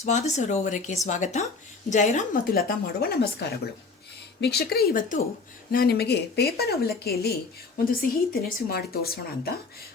ಸ್ವಾದ ಸರೋವರಕ್ಕೆ ಸ್ವಾಗತ. ಜಯರಾಮ್ ಮತ್ತು ಲತಾ ಮಾಡುವ ನಮಸ್ಕಾರಗಳು. ವೀಕ್ಷಕರೇ, ಇವತ್ತು ನಾನು ನಿಮಗೆ ಪೇಪರ್ ಅವಲಕ್ಕಿಯಲ್ಲಿ ಒಂದು ಸಿಹಿ ತಿನಿಸು ಮಾಡಿ ತೋರಿಸೋಣ ಅಂತ.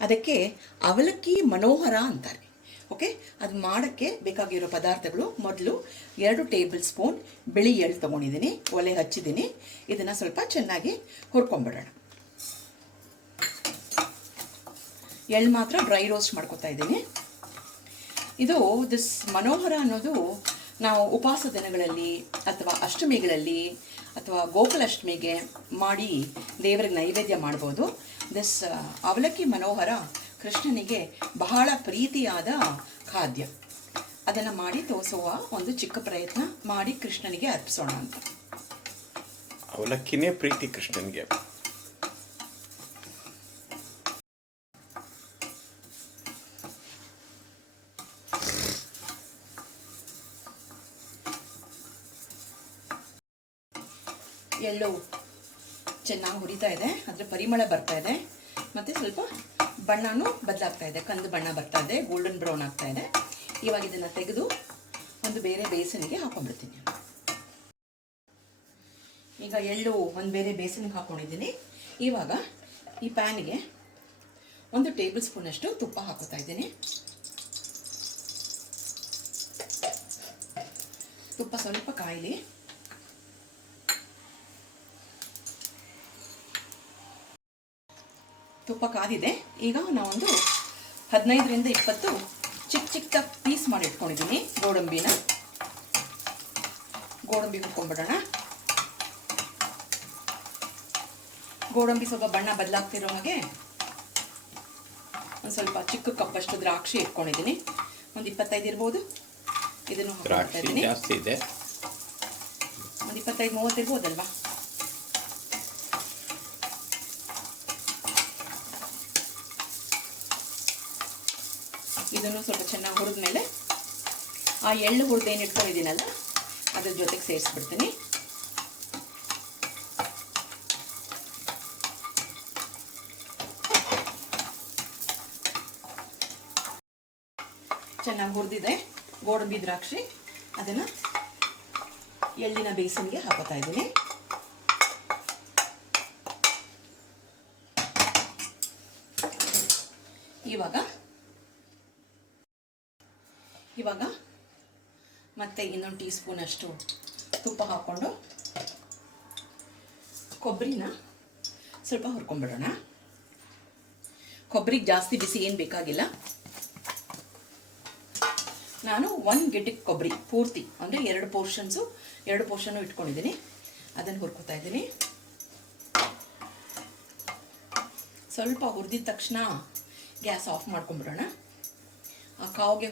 ಅದಕ್ಕೆ ಅವಲಕ್ಕಿ ಮನೋಹರ ಅಂತಾರೆ. ಓಕೆ? ಅದು ಮಾಡೋಕ್ಕೆ ಬೇಕಾಗಿರೋ ಪದಾರ್ಥಗಳು. ಮೊದಲು ಎರಡು ಟೇಬಲ್ ಸ್ಪೂನ್ ಬಿಳಿ ಎಳ್ಳು ತೊಗೊಂಡಿದ್ದೀನಿ. ಒಲೆ ಹಚ್ಚಿದ್ದೀನಿ. ಇದನ್ನು ಸ್ವಲ್ಪ ಚೆನ್ನಾಗಿ ಹುರ್ಕೊಂಬಿಡೋಣ. ಎಳ್ಳು ಮಾತ್ರ ಡ್ರೈ ರೋಸ್ಟ್ ಮಾಡ್ಕೊತಾ ಇದ್ದೀನಿ. ಇದು ದಿಸ್ ಮನೋಹರ ಅನ್ನೋದು ನಾವು ಉಪವಾಸ ದಿನಗಳಲ್ಲಿ ಅಥವಾ ಅಷ್ಟಮಿಗಳಲ್ಲಿ ಅಥವಾ ಗೋಕುಲಾಷ್ಟಮಿಗೆ ಮಾಡಿ ದೇವರಿಗೆ ನೈವೇದ್ಯ ಮಾಡ್ಬೋದು. ದಿಸ್ ಅವಲಕ್ಕಿ ಮನೋಹರ ಕೃಷ್ಣನಿಗೆ ಬಹಳ ಪ್ರೀತಿಯಾದ ಖಾದ್ಯ. ಅದನ್ನು ಮಾಡಿ ತೋರಿಸುವ ಒಂದು ಚಿಕ್ಕ ಪ್ರಯತ್ನ ಮಾಡಿ ಕೃಷ್ಣನಿಗೆ ಅರ್ಪಿಸೋಣ ಅಂತ. ಅವಲಕ್ಕಿನೇ ಪ್ರೀತಿ ಕೃಷ್ಣನ್ಗೆ ಎಳ್ಳು ಹುರಿತಾ ಇದೆ. ಅದರ ಪರಿಮಳ ಬರ್ತಾ ಇದೆ. ಮತ್ತು ಸ್ವಲ್ಪ ಬಣ್ಣನೂ ಬದಲಾಗ್ತಾ ಇದೆ. ಕಂದು ಬಣ್ಣ ಬರ್ತಾ ಇದೆ. ಗೋಲ್ಡನ್ ಬ್ರೌನ್ ಆಗ್ತಾ ಇದೆ. ಇವಾಗ ಇದನ್ನು ತೆಗೆದು ಒಂದು ಬೇರೆ ಬೇಸನಿಗೆ ಹಾಕೊಂಡ್ಬಿಡ್ತೀನಿ. ಈಗ ಎಳ್ಳು ಒಂದು ಬೇರೆ ಬೇಸನಿಗೆ ಹಾಕೊಂಡಿದ್ದೀನಿ. ಇವಾಗ ಈ ಪ್ಯಾನ್ಗೆ ಒಂದು ಟೇಬಲ್ ಸ್ಪೂನಷ್ಟು ತುಪ್ಪ ಹಾಕೋತಾ ಇದ್ದೀನಿ. ತುಪ್ಪ ಸ್ವಲ್ಪ ಕಾಯಲಿ. ತುಪ್ಪ ಕಾದಿದೆ. ಈಗ ನಾವೊಂದು ಹದಿನೈದರಿಂದ ಇಪ್ಪತ್ತು ಚಿಕ್ಕ ಚಿಕ್ಕ ಪೀಸ್ ಮಾಡಿ ಇಟ್ಕೊಂಡಿದ್ದೀನಿ ಗೋಡಂಬಿನ. ಗೋಡಂಬಿ ಹುರ್ಕೊಂಡ್ಬಿಡೋಣ. ಗೋಡಂಬಿ ಸ್ವಲ್ಪ ಬಣ್ಣ ಬದಲಾಗ್ತಿರೋ ಹಾಗೆ ಒಂದು ಸ್ವಲ್ಪ ಚಿಕ್ಕ ಕಪ್ಪಷ್ಟು ದ್ರಾಕ್ಷಿ ಇಟ್ಕೊಂಡಿದ್ದೀನಿ. ಒಂದು ಇಪ್ಪತ್ತೈದು ಇರ್ಬೋದು. ಇದನ್ನು ಒಂದು ಇಪ್ಪತ್ತೈದು ಮೂವತ್ತು ಇರ್ಬೋದಲ್ವಾ? ಇದನ್ನು ಸ್ವಲ್ಪ ಚೆನ್ನಾಗಿ ಹುರಿದ್ಮೇಲೆ ಆ ಎಳ್ಳು ಹುರಿದು ಏನು ಇಟ್ಕೊಂಡಿದ್ದೀನಲ್ಲ, ಅದ್ರ ಜೊತೆಗೆ ಸೇರಿಸ್ಬಿಡ್ತೀನಿ. ಚೆನ್ನಾಗಿ ಹುರಿದಿದೆ. ಗೋಡಂಬಿ ದ್ರಾಕ್ಷಿ, ಅದನ್ನು ಎಳ್ಳಿನ ಬೇಸನ್ಗೆ ಹಾಕೋತಾ ಇದ್ದೀನಿ. ಇವಾಗ ಇವಾಗ ಮತ್ತೆ ಇನ್ನೊಂದು ಟೀ ಸ್ಪೂನ್ ಅಷ್ಟು ತುಪ್ಪ ಹಾಕ್ಕೊಂಡು ಕೊಬ್ಬರಿನ ಸ್ವಲ್ಪ ಹುರ್ಕೊಂಡ್ಬಿಡೋಣ ಕೊಬ್ಬರಿಗೆ ಜಾಸ್ತಿ ಬಿಸಿ ಏನು ಬೇಕಾಗಿಲ್ಲ. ನಾನು ಒಂದು ಗಿಡ್ಡಕ್ಕೆ ಕೊಬ್ಬರಿ ಪೂರ್ತಿ, ಅಂದರೆ ಎರಡು ಪೋರ್ಷನ್ಸು ಎರಡು ಪೋರ್ಷನ್ನು ಇಟ್ಕೊಂಡಿದ್ದೀನಿ. ಅದನ್ನು ಹುರ್ಕೋತಾ ಇದ್ದೀನಿ. ಸ್ವಲ್ಪ ಹುರಿದಿದ ತಕ್ಷಣ ಗ್ಯಾಸ್ ಆಫ್ ಮಾಡ್ಕೊಂಬಿಡೋಣ. ಕಾವಿಗೆ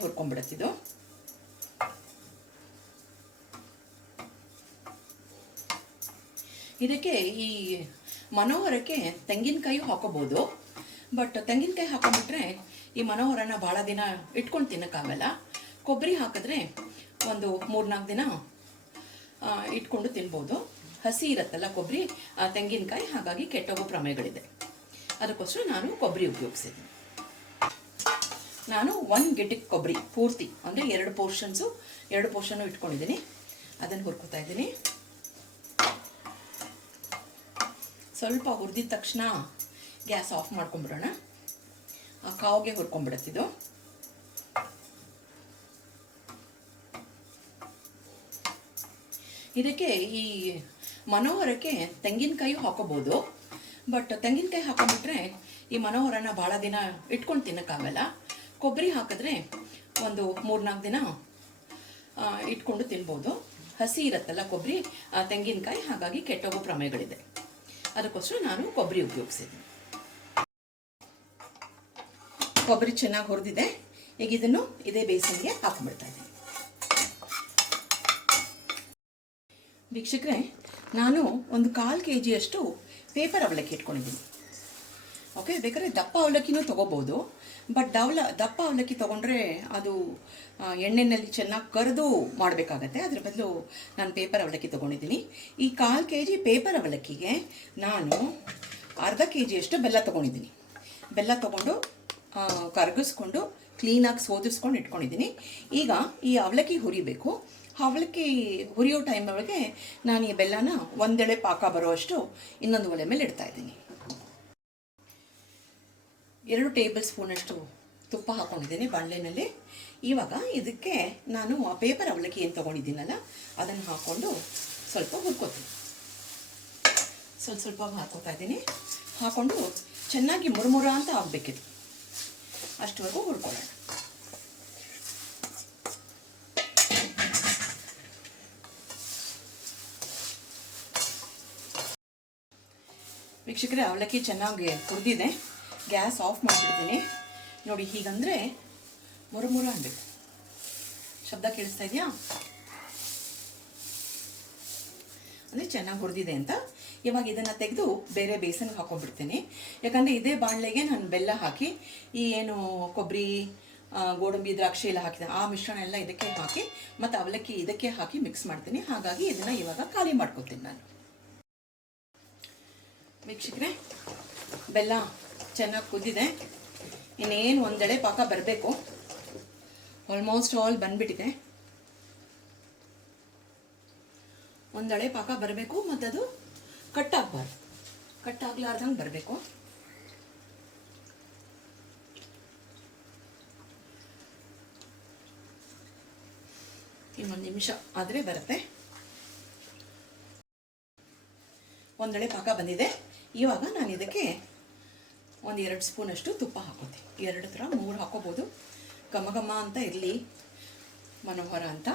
ಇದು ಇದಕ್ಕೆ ಈ ಮನೋಹರಕ್ಕೆ ತೆಂಗಿನಕಾಯಿ ಹಾಕೋಬಹುದು ಬಟ್ ತೆಂಗಿನಕಾಯಿ ಹಾಕೊಂಡ್ಬಿಟ್ರೆ ಈ ಮನೋಹರನ ಭಾಳ ದಿನ ಇಟ್ಕೊಂಡು ತಿನ್ನೋಕ್ಕಾಗಲ್ಲ. ಕೊಬ್ಬರಿ ಹಾಕಿದ್ರೆ ಒಂದು ಮೂರ್ನಾಲ್ಕು ದಿನ ಇಟ್ಕೊಂಡು ತಿನ್ಬೋದು. ಹಸಿ ಇರತ್ತಲ್ಲ ಕೊಬ್ಬರಿ ತೆಂಗಿನಕಾಯಿ ಹಾಗಾಗಿ ಕೆಟ್ಟೋಗೋ ಪ್ರಮೇಯಗಳಿದೆ. ಅದಕ್ಕೋಸ್ಕರ ನಾನು ಕೊಬ್ಬರಿ ಉಪಯೋಗಿಸಿದ್ದೀನಿ ನಾನು ಒಂದು ಗಿಡ್ಡಕ್ಕೆ ಕೊಬ್ಬರಿ, ಪೂರ್ತಿ, ಅಂದರೆ ಎರಡು ಪೋರ್ಷನ್ಸು ಎರಡು ಪೋರ್ಷನ್ನು ಇಟ್ಕೊಂಡಿದ್ದೀನಿ. ಅದನ್ನು ಹುರ್ಕೋತಾ ಇದ್ದೀನಿ. ಸ್ವಲ್ಪ ಹುರಿದಿದ ತಕ್ಷಣ ಗ್ಯಾಸ್ ಆಫ್ ಮಾಡ್ಕೊಂಬಿಡೋಣ ಆ ಕಾವಿಗೆ ಹುರ್ಕೊಂಬಿಡತ್ತಿದ್ದು ಇದಕ್ಕೆ ಈ ಮನೋಹರಕ್ಕೆ ತೆಂಗಿನಕಾಯಿ ಹಾಕೋಬೋದು. ಬಟ್ ತೆಂಗಿನಕಾಯಿ ಹಾಕೊಂಡ್ಬಿಟ್ರೆ ಈ ಮನೋಹರನ ಭಾಳ ದಿನ ಇಟ್ಕೊಂಡು ತಿನ್ನೋಕ್ಕಾಗಲ್ಲ. ಕೊಬ್ಬರಿ ಹಾಕಿದ್ರೆ ಒಂದು ಮೂರ್ನಾಲ್ಕು ದಿನ ಇಟ್ಕೊಂಡು ತಿನ್ಬೋದು. ಹಸಿ ಇರುತ್ತಲ್ಲ ಕೊಬ್ಬರಿ ತೆಂಗಿನಕಾಯಿ, ಹಾಗಾಗಿ ಕೆಟ್ಟೋಗೋ ಪ್ರಮೇಯಗಳಿದೆ. ಅದಕ್ಕೋಸ್ಕರ ನಾನು ಕೊಬ್ಬರಿ ಉಪಯೋಗಿಸಿದ್ದೀನಿ. ಕೊಬ್ಬರಿ ಚೆನ್ನಾಗಿ ಹುರಿದಿದೆ. ಈಗ ಇದನ್ನು ಇದೇ ಬೇಸನ್ಗೆ ಹಾಕ್ಬಿಡ್ತಾ ಇದ್ದೀನಿ. ವೀಕ್ಷಕರೇ, ನಾನು ಒಂದು ಕಾಲು ಕೆ ಜಿಯಷ್ಟು ಪೇಪರ್ ಅವಲಕ್ಕಿ ಇಟ್ಕೊಂಡಿದ್ದೀನಿ. ಓಕೆ ಬೇಕಾದ್ರೆ ದಪ್ಪ ಅವಲಕ್ಕಿನೂ ತೊಗೋಬೋದು. ಬಟ್ ಡವಲ, ದಪ್ಪ ಅವಲಕ್ಕಿ ತೊಗೊಂಡ್ರೆ ಅದು ಎಣ್ಣೆನಲ್ಲಿ ಚೆನ್ನಾಗಿ ಕರೆದು ಮಾಡಬೇಕಾಗತ್ತೆ. ಅದ್ರ ಬದಲು ನಾನು ಪೇಪರ್ ಅವಲಕ್ಕಿ ತೊಗೊಂಡಿದ್ದೀನಿ. ಈ ಕಾಲು ಕೆ ಜಿ ಪೇಪರ್ ಅವಲಕ್ಕಿಗೆ ನಾನು ಅರ್ಧ ಕೆ ಜಿಯಷ್ಟು ಬೆಲ್ಲ ತೊಗೊಂಡಿದ್ದೀನಿ. ಬೆಲ್ಲ ತೊಗೊಂಡು ಕರಗಿಸ್ಕೊಂಡು, ಕ್ಲೀನಾಗಿ ಸೋದಿಸ್ಕೊಂಡು ಇಟ್ಕೊಂಡಿದ್ದೀನಿ. ಈಗ ಈ ಅವಲಕ್ಕಿ ಹುರಿಬೇಕು. ಅವಲಕ್ಕಿ ಹುರಿಯೋ ಟೈಮ್ ಒಳಗೆ ನಾನು ಈ ಬೆಲ್ಲನ ಒಂದೆಳೆ ಪಾಕ ಬರುವಷ್ಟು ಇನ್ನೊಂದು ಒಲೆ ಮೇಲೆ ಇಡ್ತಾ ಇದ್ದೀನಿ. ಎರಡು ಟೇಬಲ್ ಸ್ಪೂನಷ್ಟು ತುಪ್ಪ ಹಾಕೊಂಡಿದ್ದೀನಿ ಬಾಣಲೆನಲ್ಲಿ. ಇವಾಗ ಇದಕ್ಕೆ ನಾನು ಆ ಪೇಪರ್ ಅವಲಕ್ಕಿ ಏನು ತೊಗೊಂಡಿದ್ದೀನಲ್ಲ, ಅದನ್ನು ಹಾಕ್ಕೊಂಡು ಸ್ವಲ್ಪ ಹುರ್ಕೋತೀನಿ. ಸ್ವಲ್ಪ ಸ್ವಲ್ಪ ಹಾಕೋತಾ ಇದ್ದೀನಿ. ಹಾಕ್ಕೊಂಡು ಚೆನ್ನಾಗಿ ಮುರುಮುರ ಅಂತ ಆಗಬೇಕಿತ್ತು ಅಷ್ಟವರೆಗೂ ಹುರ್ಕೊಳ್ಳೋಣ. ವೀಕ್ಷಕರೇ, ಅವಲಕ್ಕಿ ಚೆನ್ನಾಗಿ ಹುರಿದಿದೆ ಗ್ಯಾಸ್ ಆಫ್ ಮಾಡಿಬಿಡ್ತೀನಿ. ನೋಡಿ, ಹೀಗಂದರೆ ಮುರುಮುರ ಅನ್ಬೇಕು ಶಬ್ದ ಕೇಳಿಸ್ತಾ ಇದೆಯಾ? ಅಂದರೆ ಚೆನ್ನಾಗಿ ಹುರಿದಿದೆ ಅಂತ. ಇವಾಗ ಇದನ್ನು ತೆಗೆದು ಬೇರೆ ಬೇಸನ್ಗೆ ಹಾಕೊಂಡ್ಬಿಡ್ತೀನಿ. ಯಾಕಂದರೆ ಇದೇ ಬಾಣಲೆಗೆ ನಾನು ಬೆಲ್ಲ ಹಾಕಿ, ಈ ಏನು ಕೊಬ್ಬರಿ ಗೋಡಂಬಿ, ದ್ರಾಕ್ಷಿ ಎಲ್ಲ ಹಾಕಿದೆ. ಆ ಮಿಶ್ರಣ ಎಲ್ಲ ಇದಕ್ಕೆ ಹಾಕಿ, ಮತ್ತು ಅವಲಕ್ಕಿ ಇದಕ್ಕೆ ಹಾಕಿ ಮಿಕ್ಸ್ ಮಾಡ್ತೀನಿ. ಹಾಗಾಗಿ ಇದನ್ನು ಇವಾಗ ಖಾಲಿ ಮಾಡ್ಕೊತೀನಿ ನಾನು. ವೀಕ್ಷಕರೇ, ಬೆಲ್ಲ ಚೆನ್ನಾಗಿ ಕುದ್ದಿದೆ ಇನ್ನೇನು ಒಂದೆಡೆ ಪಾಕ ಬರಬೇಕು. ಆಲ್ಮೋಸ್ಟ್ ಆಲ್ ಬಂದ್ಬಿಟ್ಟಿದೆ. ಒಂದೆಳೆ ಪಾಕ ಬರಬೇಕು ಮತ್ತು ಅದು ಕಟ್ಟಾಗಬಾರ್ದು ಕಟ್ಟಾಗ್ಲಾರ್ದಂಗೆ ಬರಬೇಕು. ಇನ್ನೊಂದು ನಿಮಿಷ ಆದರೆ ಬರುತ್ತೆ. ಒಂದೆಳೆ ಪಾಕ ಬಂದಿದೆ. ಇವಾಗ ನಾನು ಇದಕ್ಕೆ ಒಂದು ಎರಡು ಸ್ಪೂನಷ್ಟು ತುಪ್ಪ ಹಾಕೋತೀನಿ. ಎರಡು ಥರ ಮೂರು ಹಾಕೋಬೋದು. ಘಮ ಘಮ ಅಂತ ಇರಲಿ ಮನೋಹರ ಅಂತ.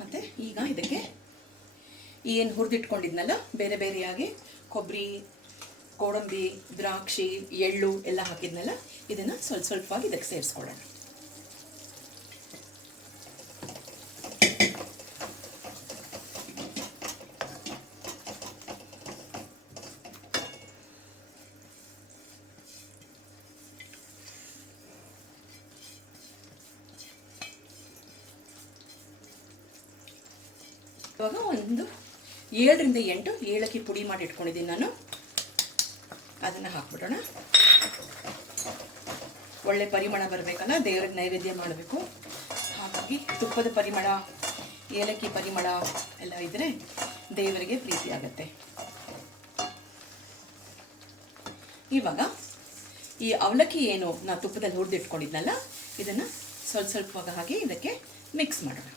ಮತ್ತೆ ಈಗ ಇದಕ್ಕೆ ಏನು ಹುರಿದಿಟ್ಕೊಂಡಿದ್ನಲ್ಲ, ಬೇರೆ ಬೇರೆಯಾಗಿ ಕೊಬ್ಬರಿ ಗೋಡಂಬಿ ದ್ರಾಕ್ಷಿ, ಎಳ್ಳು ಎಲ್ಲ ಹಾಕಿದ್ನಲ್ಲ, ಇದನ್ನು ಸ್ವಲ್ಪ ಸ್ವಲ್ಪವಾಗಿ ಇದಕ್ಕೆ ಸೇರಿಸ್ಕೊಳ್ಳೋಣ. ಇವಾಗ ಒಂದು ಏಳರಿಂದ ಎಂಟು ಏಲಕ್ಕಿ ಪುಡಿ ಮಾಡಿ ಇಟ್ಕೊಂಡಿದ್ದೀನಿ ನಾನು. ಅದನ್ನು ಹಾಕ್ಬಿಡೋಣ. ಒಳ್ಳೆ ಪರಿಮಳ ಬರಬೇಕಲ್ಲ, ದೇವ್ರಿಗೆ ನೈವೇದ್ಯ ಮಾಡಬೇಕು. ಹಾಗಾಗಿ ತುಪ್ಪದ ಪರಿಮಳ, ಏಲಕ್ಕಿ ಪರಿಮಳ ಎಲ್ಲ ಇದ್ದರೆ ದೇವರಿಗೆ ಪ್ರೀತಿ ಆಗುತ್ತೆ. ಇವಾಗ ಈ ಅವಲಕ್ಕಿ ಏನು ನಾ ತುಪ್ಪದಲ್ಲಿ ಹುರಿದಿಟ್ಕೊಂಡಿದ್ನಲ್ಲ, ಇದನ್ನು ಸ್ವಲ್ಪ ಸ್ವಲ್ಪವಾಗ ಹಾಗೆ ಇದಕ್ಕೆ ಮಿಕ್ಸ್ ಮಾಡೋಣ.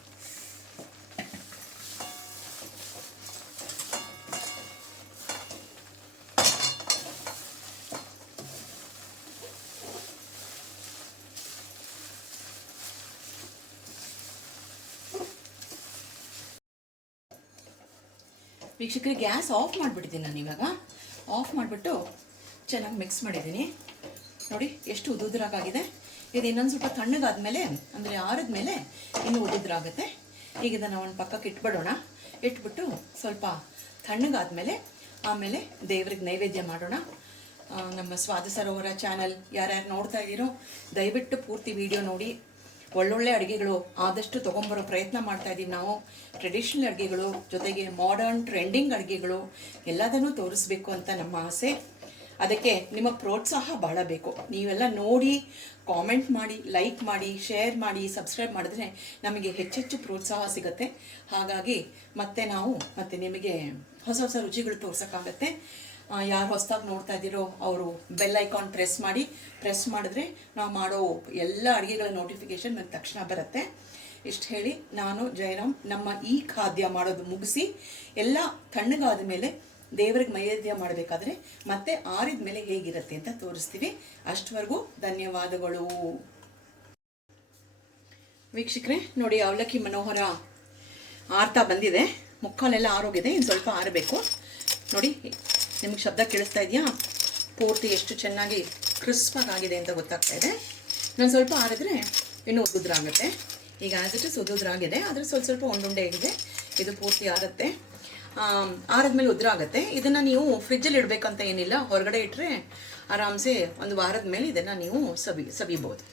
ವೀಕ್ಷಕರಿಗೆ ಗ್ಯಾಸ್ ಆಫ್ ಮಾಡಿಬಿಟ್ಟಿದ್ದೀನಿ ನಾನು ಇವಾಗ. ಆಫ್ ಮಾಡಿಬಿಟ್ಟು ಚೆನ್ನಾಗಿ ಮಿಕ್ಸ್ ಮಾಡಿದ್ದೀನಿ. ನೋಡಿ, ಎಷ್ಟು ಉದುದ್ರಾಗಿದೆ ಇದು ಇನ್ನೊಂದು ಸ್ವಲ್ಪ ತಣ್ಣಗಾದ ಮೇಲೆ ಅಂದರೆ ಆರಿದ್ಮೇಲೆ ಇನ್ನೂ ಉದುದ್ರಾಗುತ್ತೆ. ಈಗ ಇದನ್ನು ಒಂದು ಪಕ್ಕಕ್ಕೆ ಇಟ್ಬಿಡೋಣ. ಇಟ್ಬಿಟ್ಟು ಸ್ವಲ್ಪ ತಣ್ಣಗಾದ ಮೇಲೆ ಆಮೇಲೆ ದೇವ್ರಿಗೆ ನೈವೇದ್ಯ ಮಾಡೋಣ. ನಮ್ಮ ಸ್ವಾದ ಸರೋವರ ಚಾನಲ್ ಯಾರ್ಯಾರು ನೋಡ್ತಾ ಇದ್ದೀರೋ, ದಯವಿಟ್ಟು ಪೂರ್ತಿ ವಿಡಿಯೋ ನೋಡಿ. ಒಳ್ಳೊಳ್ಳೆ ಅಡುಗೆಗಳು ಆದಷ್ಟು ತೊಗೊಂಬರೋ ಪ್ರಯತ್ನ ಮಾಡ್ತಾ ಇದ್ದೀವಿ ನಾವು ಟ್ರೆಡಿಷ್ನಲ್ ಅಡುಗೆಗಳು ಜೊತೆಗೆ ಮಾಡರ್ನ್ ಟ್ರೆಂಡಿಂಗ್ ಅಡುಗೆಗಳು ಎಲ್ಲದನ್ನು ತೋರಿಸ್ಬೇಕು ಅಂತ ನಮ್ಮ ಆಸೆ. ಅದಕ್ಕೆ ನಿಮ್ಮ ಪ್ರೋತ್ಸಾಹ ಬಹಳ ಬೇಕು ನೀವೆಲ್ಲ ನೋಡಿ ಕಾಮೆಂಟ್ ಮಾಡಿ ಲೈಕ್ ಮಾಡಿ ಶೇರ್ ಮಾಡಿ ಸಬ್ಸ್ಕ್ರೈಬ್ ಮಾಡಿದ್ರೆ ನಮಗೆ ಹೆಚ್ಚೆಚ್ಚು ಪ್ರೋತ್ಸಾಹ ಸಿಗುತ್ತೆ. ಹಾಗಾಗಿ ಮತ್ತೆ ನಾವು ಮತ್ತೆ ನಿಮಗೆ ಹೊಸ ಹೊಸ ರುಚಿಗಳು ತೋರ್ಸೋಕ್ಕಾಗತ್ತೆ. ಯಾರು ಹೊಸದಾಗಿ ನೋಡ್ತಾ ಇದ್ದೀರೋ ಅವರು ಬೆಲ್ ಐಕಾನ್ ಪ್ರೆಸ್ ಮಾಡಿ ಪ್ರೆಸ್ ಮಾಡಿದ್ರೆ ನಾವು ಮಾಡೋ ಎಲ್ಲ ಅಡುಗೆಗಳ ನೋಟಿಫಿಕೇಶನ್ ನನಗೆ ತಕ್ಷಣ ಬರುತ್ತೆ. ಇಷ್ಟು ಹೇಳಿ ನಾನು, ಜಯರಾಮ್, ನಮ್ಮ ಈ ಖಾದ್ಯ ಮಾಡೋದು ಮುಗಿಸಿ, ಎಲ್ಲ ತಣ್ಣಗಾದ ಮೇಲೆ ದೇವರಿಗೆ ಮೈದ್ಯ ಮಾಡಬೇಕಾದ್ರೆ ಮತ್ತೆ ಆರಿದ ಮೇಲೆ ಹೇಗಿರುತ್ತೆ ಅಂತ ತೋರಿಸ್ತೀವಿ. ಅಷ್ಟವರೆಗೂ ಧನ್ಯವಾದಗಳು. ವೀಕ್ಷಕರೇ, ನೋಡಿ ಅವಲಕ್ಕಿ ಮನೋಹರ ಆರ್ತಾ ಬಂದಿದೆ. ಮುಕ್ಕಾಲೆಲ್ಲ ಆರೋಗಿದೆ ಇನ್ನು ಸ್ವಲ್ಪ ಆರಬೇಕು. ನೋಡಿ ನಿಮಗೆ ಶಬ್ದ ಕೇಳಿಸ್ತಾ ಇದೆಯಾ? ಪೂರ್ತಿ ಎಷ್ಟು ಚೆನ್ನಾಗಿ ಕ್ರಿಸ್ಪಾಗಿ ಆಗಿದೆ ಅಂತ ಗೊತ್ತಾಗ್ತಾ ಇದೆ. ನಾನು ಸ್ವಲ್ಪ ಆರಿದ್ರೆ ಇನ್ನೂ ಉದುದ್ರಾಗುತ್ತೆ ಈಗ ಆಸ್ ಇಟ್ ಇಸ್ ಆದರೆ ಸ್ವಲ್ಪ ಸ್ವಲ್ಪ ಒಂದುಂಡೆ ಇದೆ. ಇದು ಪೂರ್ತಿ ಆರುತ್ತೆ ಆರಿದ್ಮೇಲೆ ಉದುರಾಗುತ್ತೆ ಇದನ್ನು ನೀವು ಫ್ರಿಜ್ಜಲ್ಲಿ ಇಡಬೇಕಂತ ಏನಿಲ್ಲ, ಹೊರಗಡೆ ಇಟ್ಟರೆ ಆರಾಮ್ಸೆ ಒಂದು ವಾರದ ಮೇಲೆ ಇದನ್ನು ನೀವು ಸವಿ, ಸವಿಬೋದು.